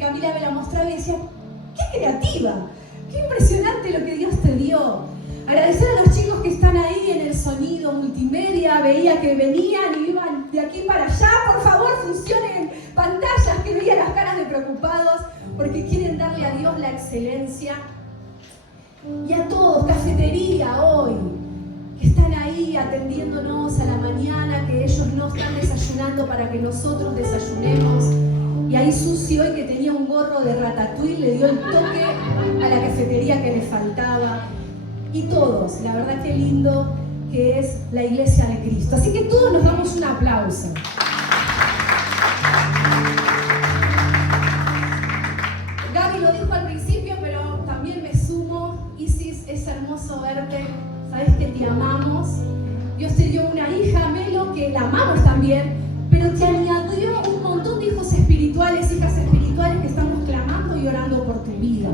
Camila me la mostraba y decía, ¡qué creativa! ¡Qué impresionante lo que Dios te dio! Agradecer a los chicos que están ahí en el sonido multimedia, veía que venían y iban de aquí para allá, por favor funcionen pantallas, que veía las caras de preocupados porque quieren darle a Dios la excelencia. Y a todos, cafetería hoy, que están ahí atendiéndonos a la mañana, que ellos no están desayunando para que nosotros desayunemos. Y ahí Susi hoy, que tenía un gorro de ratatouille, le dio el toque a la cafetería que le faltaba. Y todos, la verdad que lindo que es la Iglesia de Cristo. Así que todos nos damos un aplauso. Gaby lo dijo al principio, pero también me sumo. Isis, es hermoso verte. Sabes que te amamos. Dios te dio una hija, Melo, que la amamos también, pero te añadió un montón de hijos espirituales, hijas espirituales que estamos clamando y orando por tu vida.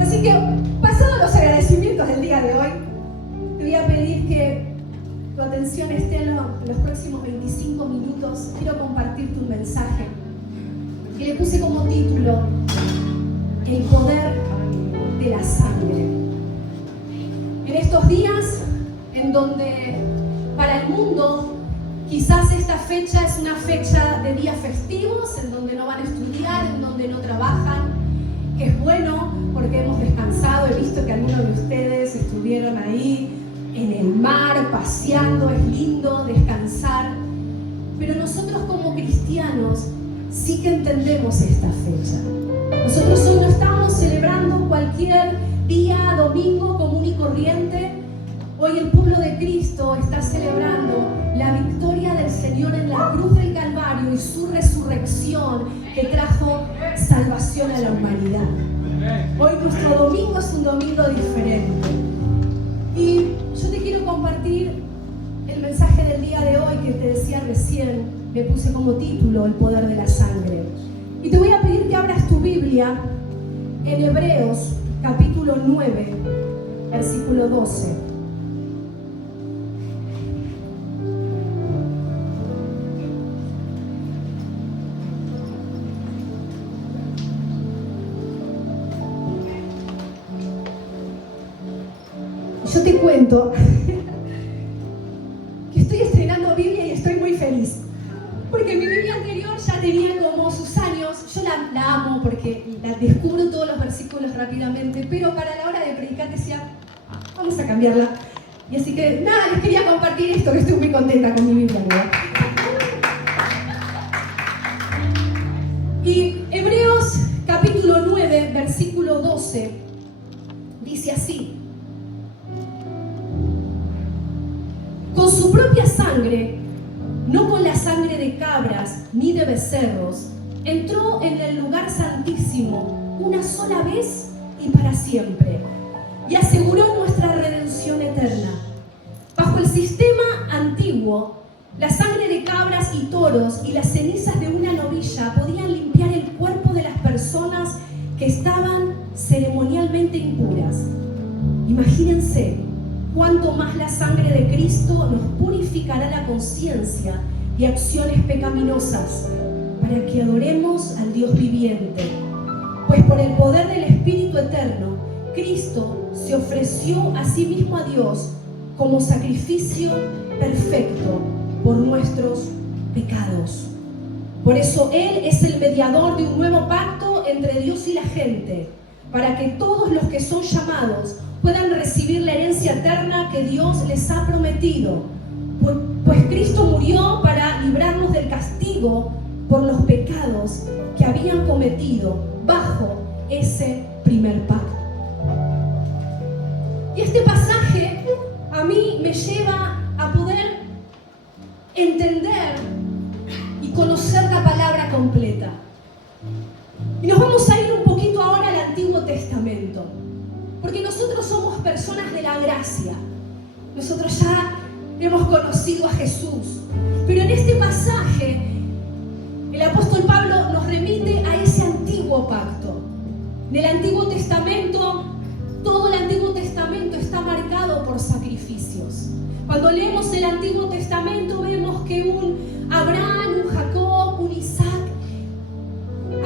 Así que, pasados los agradecimientos del día de hoy, te voy a pedir que tu atención esté en los próximos 25 minutos. Quiero compartirte un mensaje que le puse como título: el poder de la sangre. En estos días en donde para el mundo quizás esta fecha es una fecha de días festivos, en donde no van a estudiar, en donde no trabajan, que es bueno porque hemos descansado. He visto que algunos de ustedes estuvieron ahí en el mar paseando, es lindo descansar, pero nosotros como cristianos sí que entendemos esta fecha. Nosotros hoy no estamos celebrando cualquier día domingo común y corriente. Hoy el pueblo de Cristo está celebrando la victoria del Señor en la cruz del Calvario y su resurrección que trajo salvación a la humanidad. Hoy nuestro domingo es un domingo diferente. Y yo te quiero compartir el mensaje del día de hoy que te decía recién, me puse como título: el poder de la sangre. Y te voy a pedir que abras tu Biblia en Hebreos capítulo 9, versículo 12. Yo te cuento que estoy estrenando Biblia y estoy muy feliz, porque mi Biblia anterior ya tenía como sus años. Yo la amo porque la descubro todos los versículos rápidamente, pero para la hora de predicar decía, vamos a cambiarla. Y así que nada, les quería compartir esto, que estoy muy contenta con mi Biblia nueva. Y Hebreos capítulo 9, versículo 12, dice así: con su propia sangre, no con la sangre de cabras ni de becerros, entró en el lugar santísimo una sola vez y para siempre, y aseguró nuestra redención eterna. Bajo el sistema antiguo, la sangre de cabras y toros y las cenizas de una novilla podían limpiar el cuerpo de las personas que estaban ceremonialmente impuras. Imagínense cuánto más la sangre de Cristo nos purificará la conciencia de acciones pecaminosas, para que adoremos al Dios viviente. Pues por el poder del Espíritu Eterno, Cristo se ofreció a sí mismo a Dios como sacrificio perfecto por nuestros pecados. Por eso Él es el mediador de un nuevo pacto entre Dios y la gente, para que todos los que son llamados puedan recibir la herencia eterna que Dios les ha prometido. Pues Cristo murió para librarnos del castigo por los pecados que habían cometido bajo ese primer pacto. Y este pasaje a mí me lleva a poder entender y conocer la palabra completa. Y nos vamos a ir un poquito ahora al Antiguo Testamento, porque nosotros somos personas de la gracia. Nosotros ya hemos conocido a Jesús. Pero en este pasaje, el apóstol Pablo nos remite a ese antiguo pacto. En el Antiguo Testamento, todo el Antiguo Testamento está marcado por sacrificios. Cuando leemos el Antiguo Testamento, vemos que un Abraham, un Jacob, un Isaac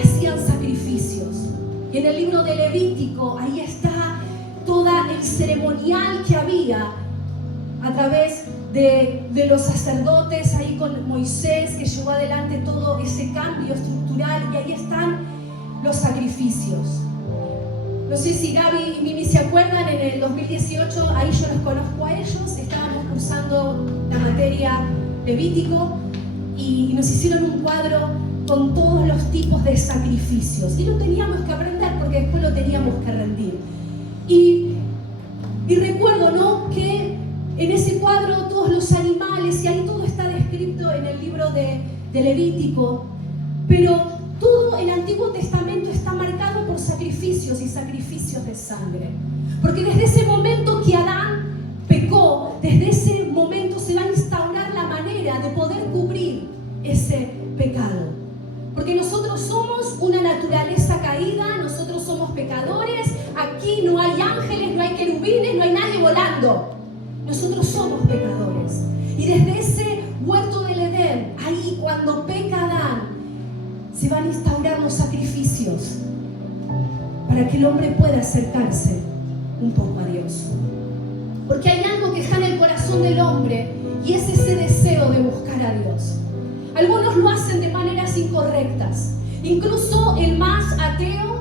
hacían sacrificios. en el libro de Levítico, ahí está todo el ceremonial que había a través de los sacerdotes, ahí con Moisés, que llevó adelante todo ese cambio estructural, y ahí están los sacrificios. No sé si Gaby y Mimi se acuerdan, en el 2018, ahí yo los conozco a ellos, estábamos cursando la materia Levítico y nos hicieron un cuadro con todos los tipos de sacrificios, y lo teníamos que aprender porque después lo teníamos que rendir. Y recuerdo, ¿no?, que en ese cuadro todos los animales, y ahí todo está descrito en el libro de Levítico, pero todo el Antiguo Testamento está marcado por sacrificios y sacrificios de sangre. Porque desde ese momento que Adán pecó, desde ese momento se va a instaurar la manera de poder cubrir ese pecado. Porque nosotros somos una naturaleza caída, nosotros somos pecadores, aquí no hay ángeles, no hay querubines, no hay nadie volando. Nosotros somos pecadores. Y desde ese huerto del Edén, ahí cuando peca Adán, se van a instaurar los sacrificios para que el hombre pueda acercarse un poco a Dios. Porque hay algo que está en el corazón del hombre, y es ese deseo de buscar a Dios. Algunos lo hacen de maneras incorrectas. Incluso el más ateo,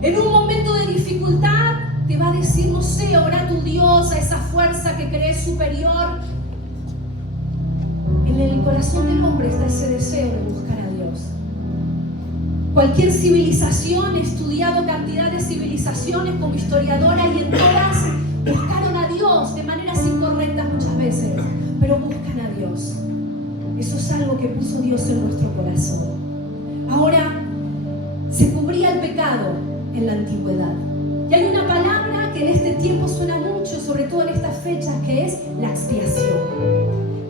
en un momento de dificultad, te va a decir, no sé, ora a tu Dios, a esa fuerza que crees superior. En el corazón del hombre está ese deseo de buscar a Dios. Cualquier civilización, he estudiado cantidad de civilizaciones como historiadora, y en todas buscaron a Dios de maneras incorrectas muchas veces, pero buscan a Dios. Eso es algo que puso Dios en nuestro corazón. Ahora, se cubría el pecado en la antigüedad. Y hay una palabra que en este tiempo suena mucho, sobre todo en estas fechas, que es la expiación.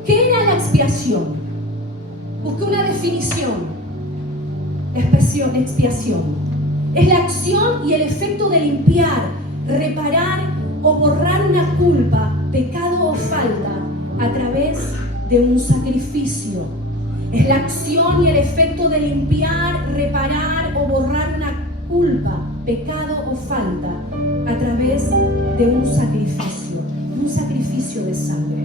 ¿Qué era la expiación? Busqué una definición. Expiación es la acción y el efecto de limpiar, reparar o borrar una culpa, pecado o falta a través de un sacrificio. Es la acción y el efecto de limpiar, reparar o borrar una culpa, pecado o falta a través de un sacrificio de sangre.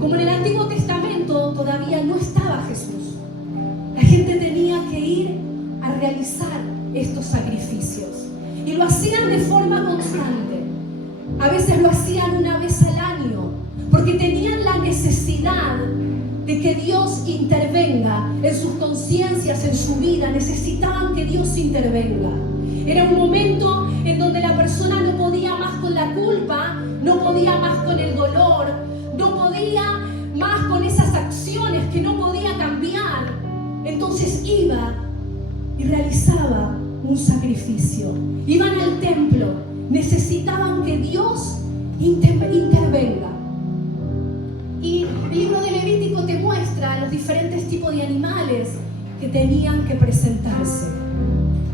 Como en el Antiguo Testamento todavía no estaba Jesús, la gente tenía que ir a realizar estos sacrificios, y lo hacían de forma constante. A veces lo hacían una vez al año, porque tenían la necesidad de que Dios intervenga en sus conciencias, en su vida. Necesitaban que Dios intervenga. Era un momento en donde la persona no podía más con la culpa, no podía más con el dolor, no podía más con esas acciones que no podía cambiar. Entonces iba y realizaba un sacrificio. Iban al templo, necesitaban que Dios intervenga. Y el libro de Levítico te muestra los diferentes tipos de animales que tenían que presentarse.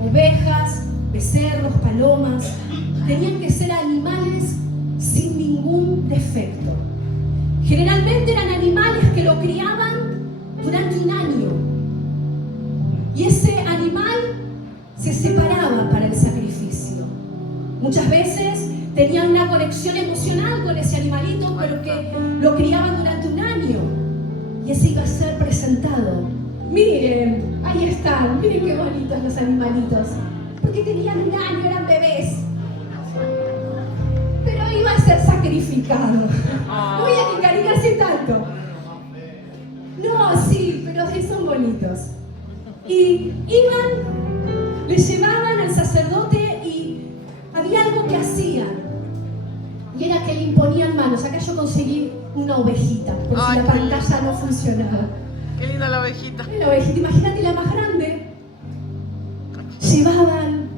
Ovejas, becerros, palomas. Tenían que ser animales sin ningún defecto. Generalmente eran animales que lo criaban durante un año. Y ese animal se separaba para el sacrificio. Muchas veces tenían una conexión emocional con ese animalito, pero que lo criaban durante un año. Y ese iba a ser presentado. Miren, ahí están, miren qué bonitos los animalitos. Porque tenían un año, eran bebés. Pero iba a ser sacrificado. No voy a encariñarse tanto. No, sí, pero sí son bonitos. Y iban, le llevaban al sacerdote, y había algo que hacían, y era que le imponían manos. Acá yo conseguí una ovejita, por si la pantalla no funcionaba. Qué linda la ovejita. La ovejita, imagínate la más grande. Llevaban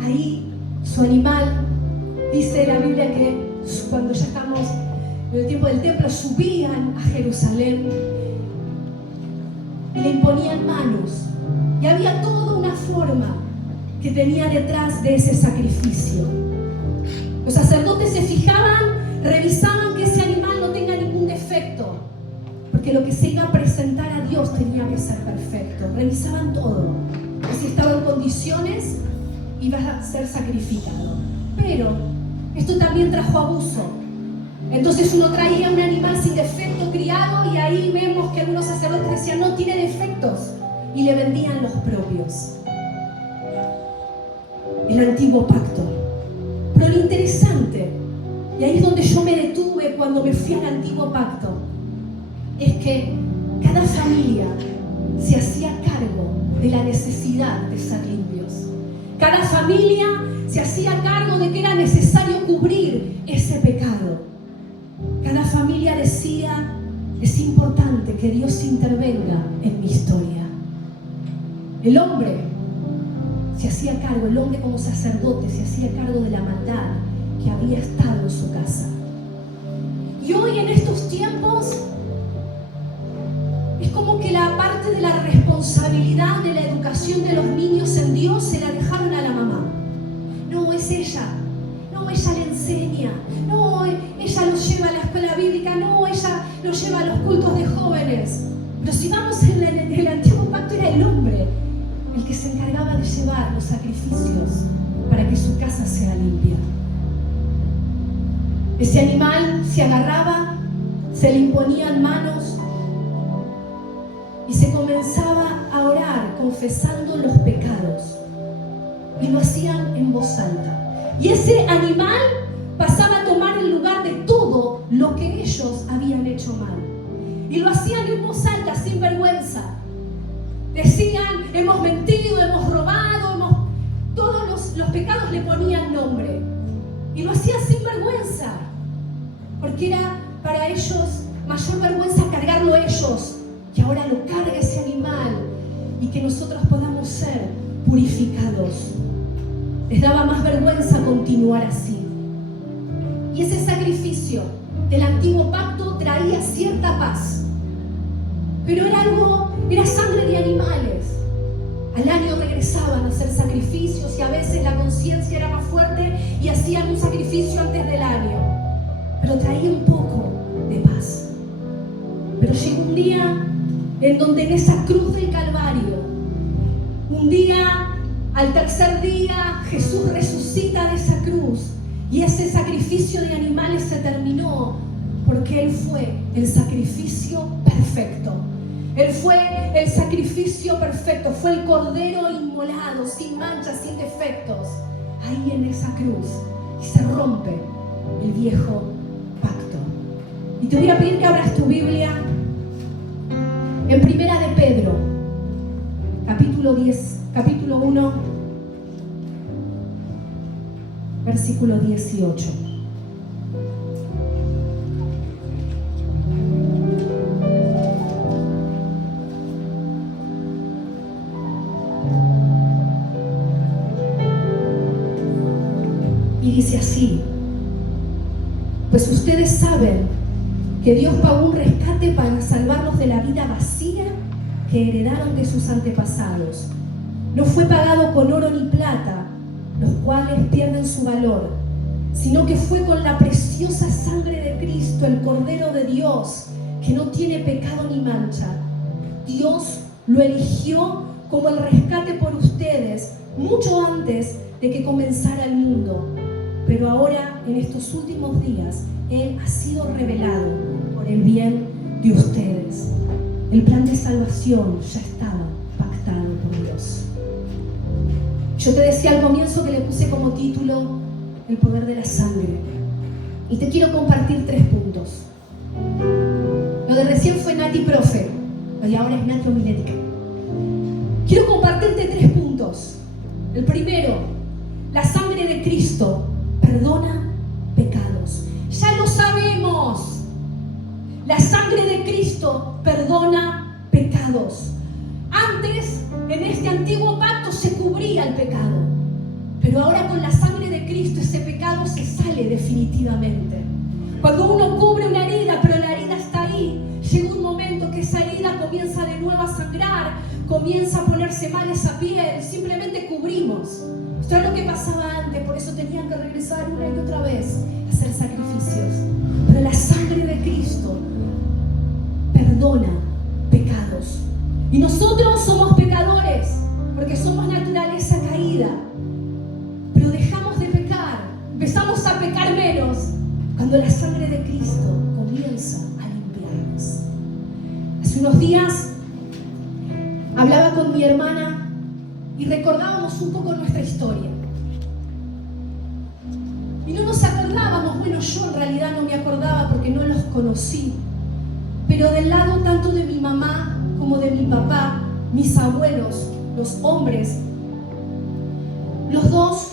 ahí su animal. Dice la Biblia que cuando ya estamos en el tiempo del templo, subían a Jerusalén y le imponían manos. Y había toda una forma que tenía detrás de ese sacrificio. Los sacerdotes se fijaban, revisaban que ese animal no tenga ningún defecto, porque lo que se iba a presentar a Dios tenía que ser perfecto. Revisaban todo, que si estaba en condiciones, iba a ser sacrificado. Pero esto también trajo abuso. Entonces uno traía un animal sin defecto criado y ahí vemos que algunos sacerdotes decían no tiene defectos y le vendían los propios. El antiguo pacto. Pero lo interesante, y ahí es donde yo me detuve cuando me fui al antiguo pacto, es que cada familia se hacía cargo de la necesidad de ser limpios. Cada familia se hacía cargo de que era necesario cubrir ese pecado. Cada familia decía, es importante que Dios intervenga en mi historia. El hombre se hacía cargo, el hombre como sacerdote se hacía cargo de la maldad que había estado en su casa. Y hoy en estos tiempos es como que la parte de la responsabilidad de la educación de los niños en Dios se la dejaron a la mamá. No, es ella. No, ella le enseña. No, ella los lleva a la escuela bíblica. No, ella los lleva a los cultos de jóvenes. Pero si vamos en el antiguo pacto era el hombre el que se encargaba de llevar los sacrificios para que su casa sea limpia. Ese animal se agarraba, se le imponían manos y se comenzaba a orar confesando los pecados. Y lo hacían en voz alta. Y ese animal pasaba a tomar el lugar de todo lo que ellos habían hecho mal. Y lo hacían en voz alta, sin vergüenza. Decían, hemos mentido, hemos robado, todos los pecados le ponían nombre. Y lo hacían sin vergüenza. Porque era para ellos mayor vergüenza cargarlo ellos. Que ahora lo cargue ese animal y que nosotros podamos ser purificados. Les daba más vergüenza continuar así. Y ese sacrificio del antiguo pacto traía cierta paz. Pero era sangre de animales. Al año regresaban a hacer sacrificios y a veces la conciencia era más fuerte y hacían un sacrificio antes del año. Pero traía un poco de paz. Pero llegó un día en donde en esa cruz del Calvario, un día, al tercer día, Jesús resucita de esa cruz y ese sacrificio de animales se terminó porque Él fue el sacrificio perfecto. Él fue el sacrificio perfecto, fue el cordero inmolado, sin manchas, sin defectos, ahí en esa cruz, y se rompe el viejo pacto. Y te voy a pedir que abras tu Biblia en Primera de Pedro, capítulo 1, versículo 18. Y dice así: pues ustedes saben que Dios pagó un rescate para salvarlos de la vida vacía que heredaron de sus antepasados. No fue pagado con oro ni plata, los cuales pierden su valor, sino que fue con la preciosa sangre de Cristo, el Cordero de Dios, que no tiene pecado ni mancha. Dios lo eligió como el rescate por ustedes, mucho antes de que comenzara el mundo. Pero ahora, en estos últimos días, Él ha sido revelado por el bien de ustedes. El plan de salvación ya estaba pactado por Dios. Yo te decía al comienzo que le puse como título el poder de la sangre. Y te quiero compartir 3 puntos. Lo de recién fue Nati Profe, lo de ahora es Nati Homilética. Quiero compartirte 3 puntos. El primero, la sangre de Cristo perdona pecados. Ya lo sabemos. La sangre de Cristo perdona pecados. Antes, en este antiguo pacto se cubría el pecado. Pero ahora con la sangre de Cristo ese pecado se sale definitivamente. Cuando uno cubre una herida, pero la herida está ahí, llega un momento que esa herida comienza de nuevo a sangrar, comienza a ponerse mal esa piel, simplemente cubrimos. Esto era lo que pasaba antes, por eso tenían que regresar una y otra vez a hacer sacrificios. Pero la sangre de Cristo perdona pecados. Y nosotros somos pecadores, porque somos naturaleza caída. cuando la sangre de Cristo comienza a limpiarnos. Hace unos días hablaba con mi hermana y recordábamos un poco nuestra historia. Y no nos acordábamos, bueno, yo en realidad no me acordaba porque no los conocí, pero del lado tanto de mi mamá como de mi papá, mis abuelos, los hombres, los dos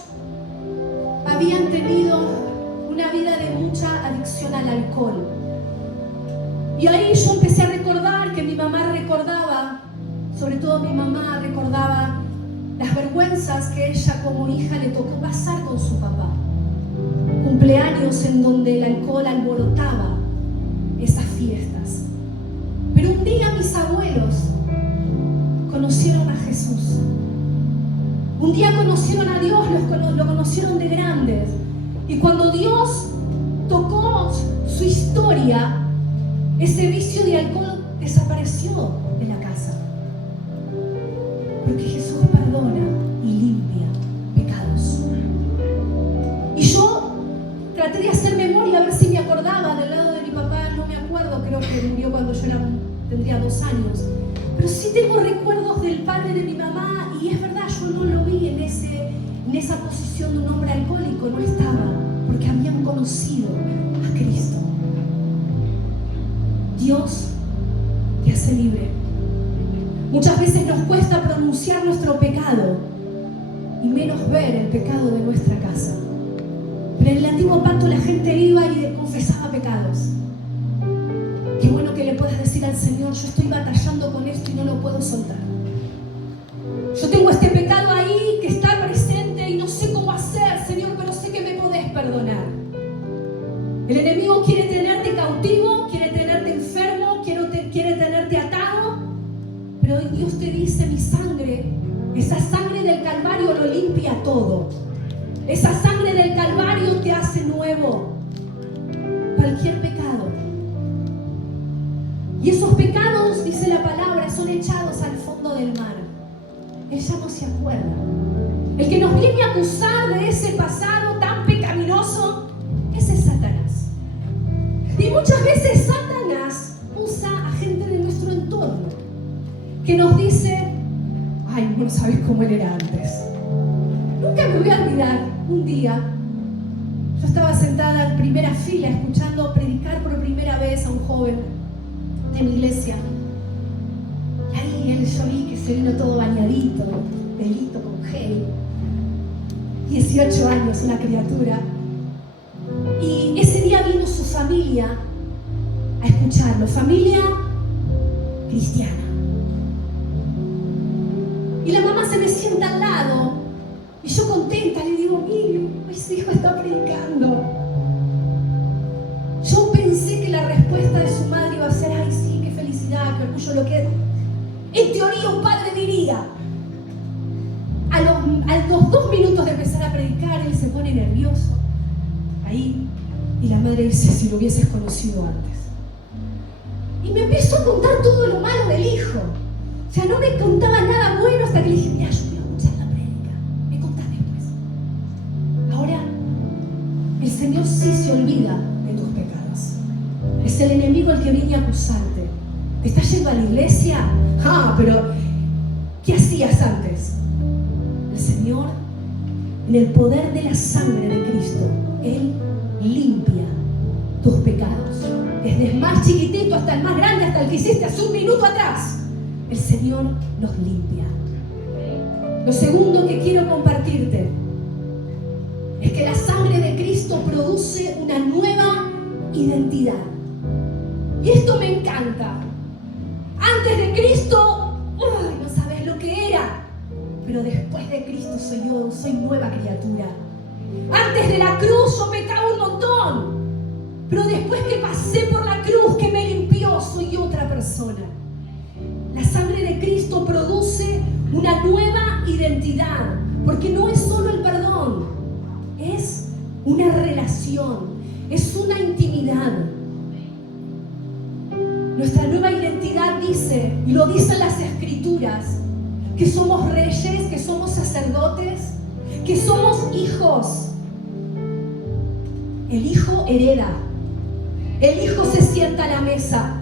habían tenido una vida de mucha adicción al alcohol. Y ahí yo empecé a recordar que mi mamá recordaba, sobre todo mi mamá recordaba las vergüenzas que ella como hija le tocó pasar con su papá. Cumpleaños en donde el alcohol alborotaba esas fiestas. Pero un día mis abuelos conocieron a Jesús. Un día conocieron a Dios, lo conocieron de grandes. Y cuando Dios tocó su historia, ese vicio de alcohol desapareció de la casa. Porque Jesús perdona y limpia pecados. Y yo traté de hacer memoria a ver si me acordaba. Del lado de mi papá no me acuerdo, creo que murió cuando yo tendría 2 años. Pero sí tengo recuerdos del padre de mi mamá, y es verdad, yo no lo vi en esa posición de un hombre alcohólico, no estaba, porque habían conocido a Cristo. Dios te hace libre. Muchas veces nos cuesta pronunciar nuestro pecado y menos ver el pecado de nuestra casa. Pero en el antiguo pacto la gente iba y confesaba pecados. Qué bueno que le puedas decir al Señor: yo estoy batallando con esto y no lo puedo soltar. Yo tengo este pecado ahí que está presente y no sé cómo hacer, Señor, pero sé que me podés perdonar. El enemigo quiere tenerte cautivo, quiere tenerte enfermo, quiere tenerte atado, pero Dios te dice: mi sangre, esa sangre del Calvario lo limpia todo. Esa sangre del Calvario te hace nuevo. Cualquier pecado. Y esos pecados, dice la palabra, son echados al fondo del mar. Él ya no se acuerda. El que nos viene a acusar de ese pasado tan pecaminoso, ese es Satanás. Y muchas veces Satanás usa a gente de nuestro entorno que nos dice: ay, no sabes cómo él era antes. Nunca me voy a olvidar, un día yo estaba sentada en primera fila escuchando predicar por primera vez a un joven de mi iglesia. Y ahí yo vi que se vino todo bañadito, pelito con gel. 18 años, una criatura. Y ese día vino su familia a escucharlo, familia cristiana. Y la mamá se me sienta al lado y yo contenta le digo: mire, ese hijo está predicando. Yo pensé que la respuesta de su madre iba a ser: ay, sí, qué felicidad, qué orgullo, lo que en teoría un padre diría. A los 2 minutos de empezar a predicar, él se pone nervioso. Ahí, y la madre dice: si lo hubieses conocido antes. Y me empezó a contar todo lo malo del hijo. O sea, no me contaba nada bueno hasta que le dije: mira, yo voy a escuchar la prédica. Me contás después. Ahora, el Señor sí se olvida de tus pecados. Es el enemigo el que viene a acusarte. ¿Te estás yendo a la iglesia? Ah, pero ¿qué hacías antes? El Señor, en el poder de la sangre de Cristo, Él limpia tus pecados. Desde el más chiquitito hasta el más grande, hasta el que hiciste hace un minuto atrás. El Señor nos limpia. Lo segundo que quiero compartirte es que la sangre de Cristo produce una nueva identidad. Y esto me encanta. Antes de Cristo, no sabes lo que era. Pero después de Cristo soy nueva criatura. Antes de la cruz yo pecaba un montón. Pero después que pasé por la cruz que me limpió, soy otra persona. La sangre de Cristo produce una nueva identidad, porque no es solo el perdón, es una relación, es una intimidad. Nuestra nueva identidad dice, y lo dicen las Escrituras, que somos reyes, que somos sacerdotes, que somos hijos. El hijo hereda, El hijo se sienta a la mesa.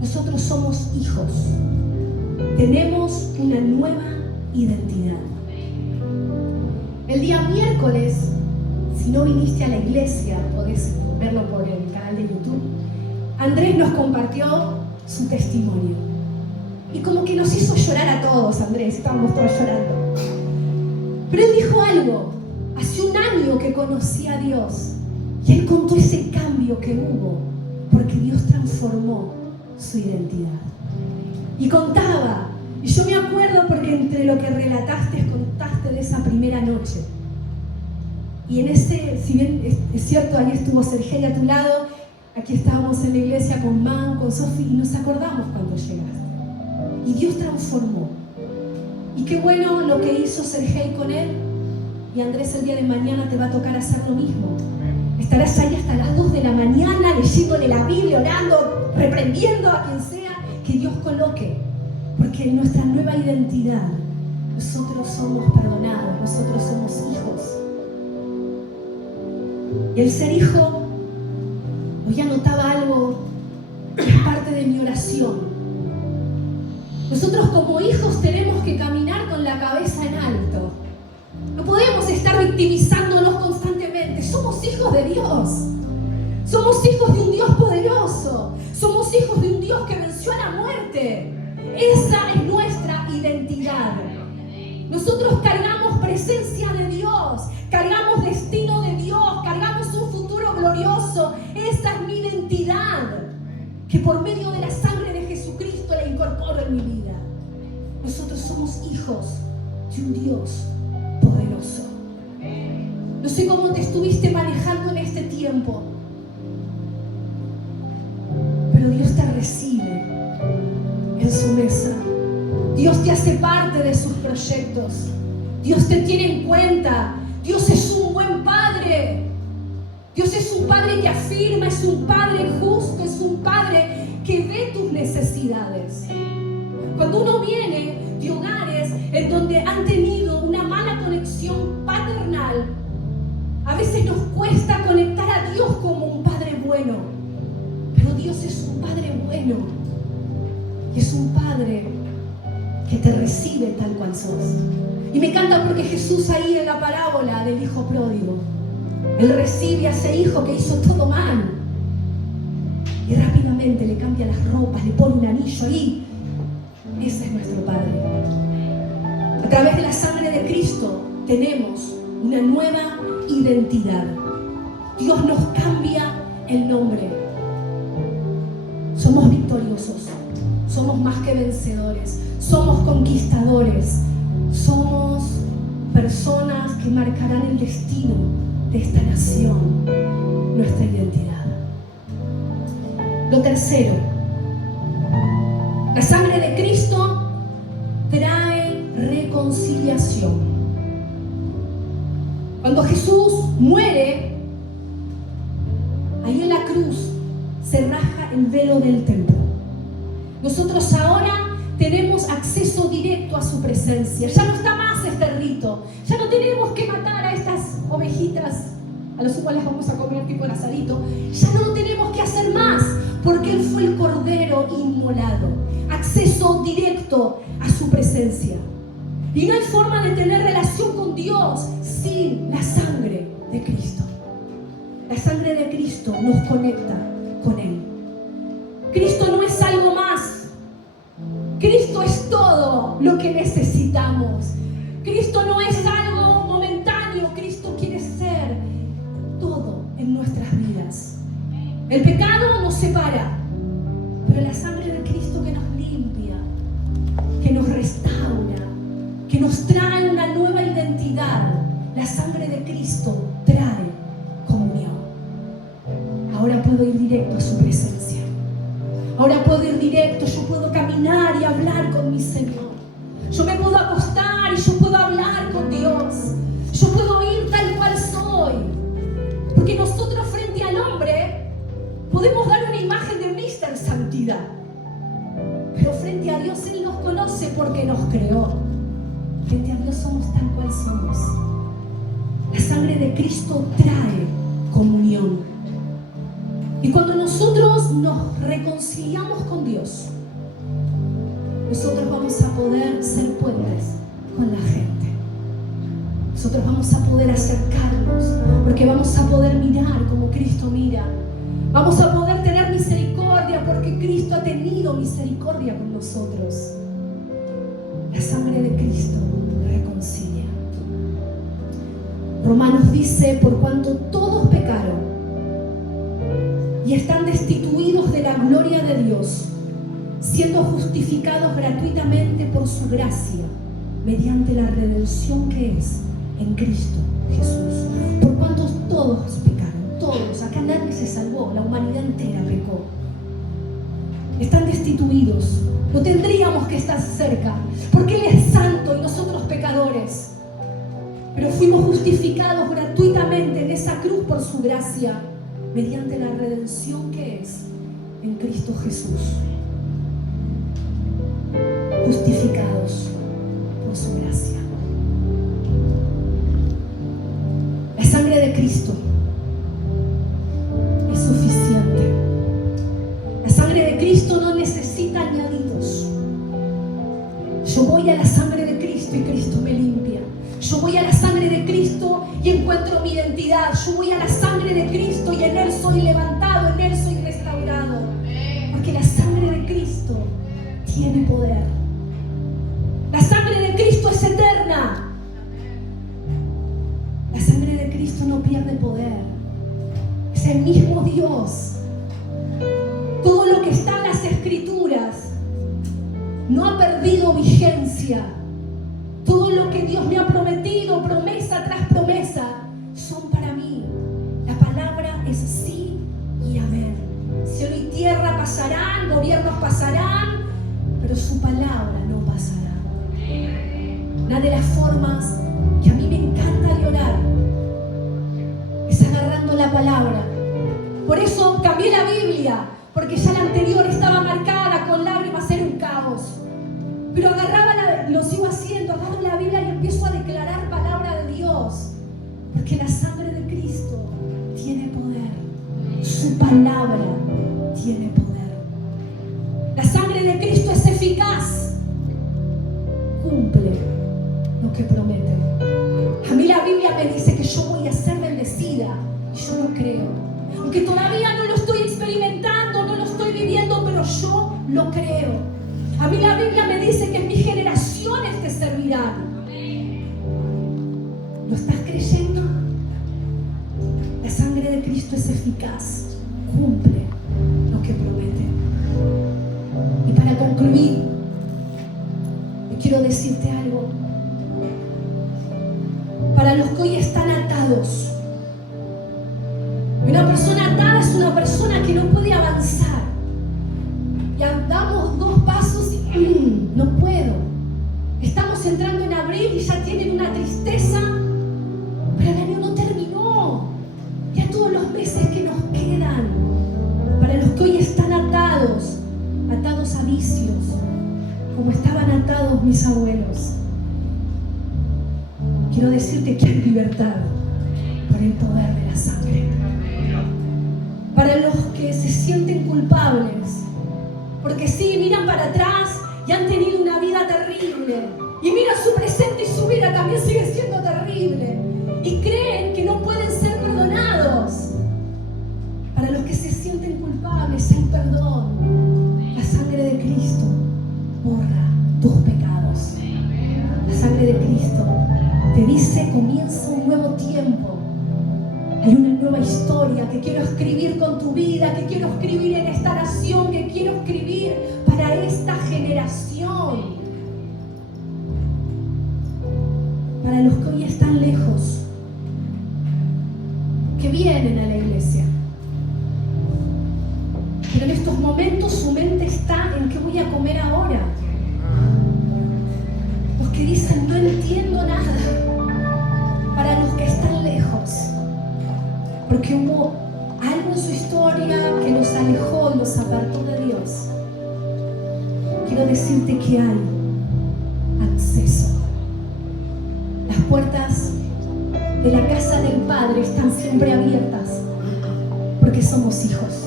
Nosotros somos hijos. Tenemos una nueva identidad. El día miércoles, si no viniste a la iglesia, podés verlo por el canal de YouTube, Andrés nos compartió su testimonio. Y como que nos hizo llorar a todos, Andrés, estábamos todos llorando. Pero él dijo algo. Hace un año que conocí a Dios y él contó ese cambio que hubo porque Dios transformó su identidad. Y contaba, y yo me acuerdo porque entre lo que relataste, contaste de esa primera noche. Y en ese, si bien es cierto, ahí estuvo Sergei a tu lado, aquí estábamos en la iglesia con Man, con Sofi, y nos acordamos cuando llegaste. Y Dios transformó. Y qué bueno lo que hizo Sergei con él. Y Andrés, el día de mañana te va a tocar hacer lo mismo. Estarás ahí hasta las 2 de la mañana leyéndole la Biblia, orando, reprendiendo a quien sea que Dios coloque. Porque en nuestra nueva identidad, nosotros somos perdonados, nosotros somos hijos. Y el ser hijo, hoy anotaba algo que es parte de mi oración. Nosotros como hijos tenemos que caminar con la cabeza en alto. No podemos estar victimizándonos constantemente. Somos hijos de Dios. Somos hijos de un Dios poderoso. Somos hijos de un Dios que venció a la muerte. Esa es nuestra identidad. Nosotros cargamos presencia de Dios, cargamos destino de Dios, cargamos un futuro glorioso. Esa es mi identidad, que por medio de la sangre de Jesucristo la incorporo en mi vida. Nosotros somos hijos de un Dios poderoso. No sé cómo te estuviste manejando en este tiempo, pero Dios te recibe en su mesa. Dios te hace parte de sus proyectos. Dios te tiene en cuenta. Dios es un buen Padre. Dios es un Padre que afirma, es un Padre justo, es un Padre que ve tus necesidades. Cuando uno viene de hogares en donde han tenido una mala conexión paternal, a veces nos cuesta conectar a Dios como un Padre bueno. Pero Dios es un Padre bueno. Y es un Padre que te recibe tal cual sos. Y me encanta porque Jesús ahí en la parábola del hijo pródigo, Él recibe a ese hijo que hizo todo mal. Y rápidamente le cambia las ropas, le pone un anillo ahí. Ese es nuestro Padre. A través de la sangre de Cristo tenemos una nueva identidad. Dios nos cambia el nombre. Somos victoriosos. Somos más que vencedores. Somos conquistadores. Somos personas que marcarán el destino de esta nación, nuestra identidad. Lo tercero, la sangre de Cristo trae reconciliación. Cuando Jesús muere, ahí en la cruz se raja el velo del templo. Nosotros ahora tenemos acceso directo a su presencia. Ya no está más este rito. Ya no tenemos que matar a estas ovejitas a los cuales vamos a comer tipo en asadito. Ya no lo tenemos que hacer más, porque Él fue el Cordero inmolado. Acceso directo a su presencia. Y no hay forma de tener relación con Dios sin la sangre de Cristo. La sangre de Cristo nos conecta con Él. Cristo no es algo más. Cristo es todo lo que necesitamos. Cristo no es algo momentáneo. Cristo quiere ser todo en nuestras vidas. El pecado nos separa, pero la sangre de Cristo que nos limpia, que nos restaura, que nos trae una nueva identidad. La sangre de Cristo trae comunión. Ahora puedo ir directo a su presencia. Ahora puedo ir directo, yo puedo caminar y hablar con mi Señor. Yo me puedo acostar y yo puedo hablar con Dios. Yo puedo ir tal cual soy. Porque nosotros frente al hombre podemos dar una imagen de Mr. Santidad. Pero frente a Dios Él nos conoce porque nos creó. Frente a Dios somos tal cual somos. La sangre de Cristo trae comunión. Y cuando nosotros nos reconciliamos con Dios, nosotros vamos a poder ser puentes con la gente. Nosotros vamos a poder acercarnos, porque vamos a poder mirar como Cristo mira. Vamos a poder tener misericordia, porque Cristo ha tenido misericordia con nosotros. La sangre de Cristo reconcilia. Romanos dice: por cuanto todos pecaron y están destituidos de la gloria de Dios, siendo justificados gratuitamente por su gracia, mediante la redención que es en Cristo Jesús. Por cuanto todos pecaron, todos, acá nadie se salvó, la humanidad entera pecó. Están destituidos, no tendríamos que estar cerca, porque Él es santo y nosotros pecadores. Pero fuimos justificados gratuitamente en esa cruz por su gracia, mediante la redención que es en Cristo Jesús. Justificados por su gracia. La sangre de Cristo es suficiente. La sangre de Cristo no necesita añadidos. Yo voy a la sangre de Cristo y Cristo me limpia. Yo voy a la sangre de Cristo y encuentro mi identidad. Yo voy a la sangre de Cristo y en Él soy levantado, en Él soy restaurado. Porque la sangre de Cristo tiene poder. La sangre de Cristo es eterna. La sangre de Cristo no pierde poder. Es el mismo Dios. Todo lo que está en las Escrituras no ha perdido vigencia. Todo lo que Dios me ha prometido, promesa tras promesa, son para mí. La palabra es sí y amén. Cielo y tierra pasarán, gobiernos pasarán, pero su palabra no pasará. Una de las formas que a mí me encanta de orar es agarrando la palabra. Por eso cambié la Biblia, porque ya la anterior estaba marcada con lágrimas, era un caos. Pero lo sigo haciendo, agarro la Biblia y empiezo a declarar palabra de Dios, porque la sangre de Cristo tiene poder. Su palabra tiene poder. La sangre de Cristo es eficaz, cumple lo que promete. A mí la Biblia me dice que yo voy a ser bendecida y yo lo creo. Aunque todavía no lo estoy experimentando, no lo estoy viviendo, pero yo lo creo. A mí la Biblia me dice que en mis generaciones te servirán. ¿Lo estás creyendo? La sangre de Cristo es eficaz, cumple lo que promete. Y para concluir, quiero decirte algo. Para los que hoy están atados, una persona atada es una persona que no puede avanzar. Ya damos 2 pasos y no puedo. Estamos entrando en abril y ya tienen una tristeza, pero el año no terminó. Ya todos los meses que nos quedan. Para los que hoy están atados a vicios, como estaban atados mis abuelos, quiero decirte que hay libertad por el poder de la sangre. Para los que se sienten culpables, porque sí, miran para atrás y han tenido una vida terrible, y miran su presente y su vida también sigue siendo terrible, y creen que no pueden ser perdonados. Para los que se sienten culpables, hay perdón. La sangre de Cristo borra tus pecados. La sangre de Cristo te dice: comienza un nuevo tiempo. Hay una nueva historia que quiero escribir con tu vida, que quiero escribir en esta nación, que quiero escribir para esta generación. Para los que hoy están lejos, que vienen a la iglesia, pero en estos momentos su mente está en qué voy a comer ahora. Los que dicen: no entiendo nada. Para los que están lejos, porque hubo algo en su historia que los alejó y los apartó de Dios, quiero decirte que hay acceso. Las puertas de la casa del Padre están siempre abiertas, porque somos hijos.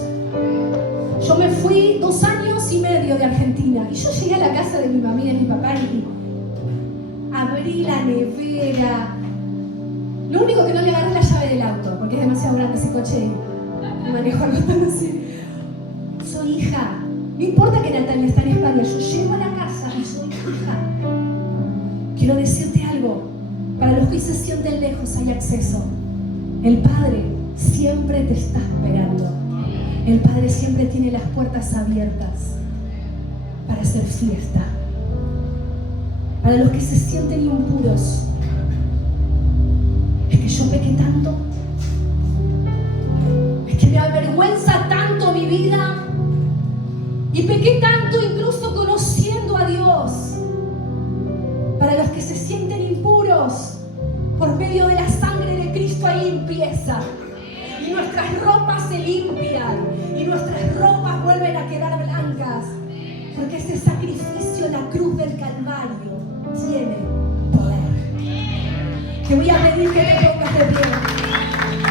Yo me fui 2 años y medio de Argentina y yo llegué a la casa de mi mamá y de mi papá y abrí la nevera. Lo único que no le agarré es la llave del auto, porque es demasiado grande ese coche y manejo algo tan así. Soy hija. No importa que Natalia está en España, yo llego a la casa y soy hija. Quiero decirte algo. Para los que se sienten lejos hay acceso. El Padre siempre te está esperando. El Padre siempre tiene las puertas abiertas para hacer fiesta. Para los que se sienten impuros, es que yo pequé tanto, es que me avergüenza tanto mi vida y pequé tanto incluso conociendo a Dios. Para los que se sienten impuros, por medio de la sangre de Cristo hay limpieza y nuestras ropas se limpian y nuestras ropas vuelven a quedar blancas, porque ese sacrificio en la cruz del Calvario tiene poder. Te voy a pedir que te pongas de pie.